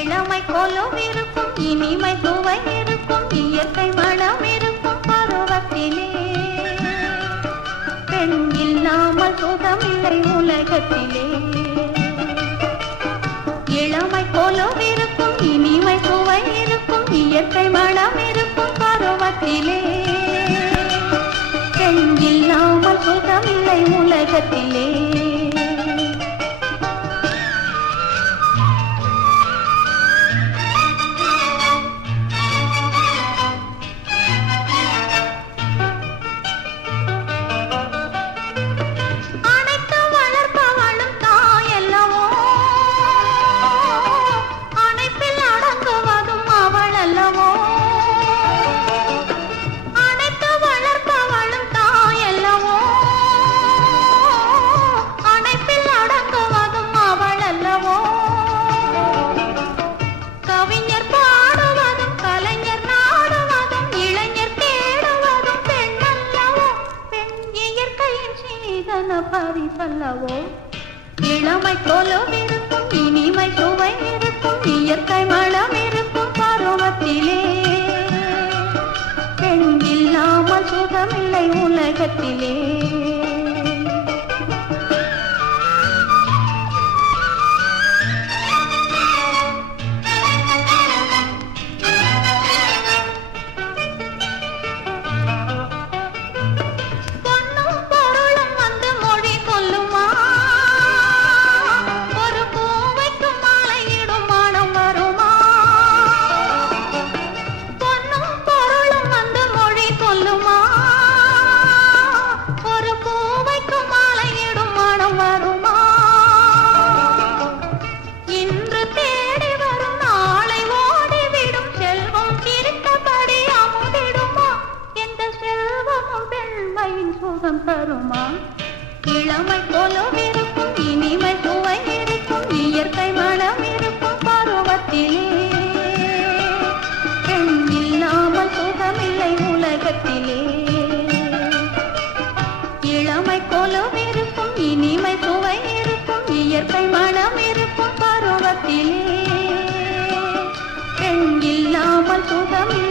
இளமை கொலுவிருக்கும் இனிமை சுவை இருக்கும் இயற்கை மனம் இருக்கும் பருவத்திலே பெண் இல்லாமல் சுகமில்லை உலகத்திலே இளமை கொலுவிருக்கும் இனிமை சுவை இருக்கும் இயற்கை மனம் இருக்கும் பருவத்திலே பெண் இல்லாமல் சுகமில்லை உலகத்திலே பரிசல்லவோ இளமை கொலுவிருக்கும் இனிமை சுவை இருக்கும் இயற்கை மனம் இருக்கும் பருவத்திலே பெண் இல்லாமல் சுகமில்லை உலகத்திலே தருமா இளமை கொலுவிருக்கும் இனிமை சுவை இருக்கும் இயற்கை மனம் இருக்கும் பருவத்திலே பெண் இல்லாமல் சுகமில்லை உலகத்திலே இளமை கொலுவிருக்கும் இனிமை சுவை இருக்கும் இயற்கை மனம் இருக்கும் பருவத்திலே பெண் இல்லாமல் சுகமில்லை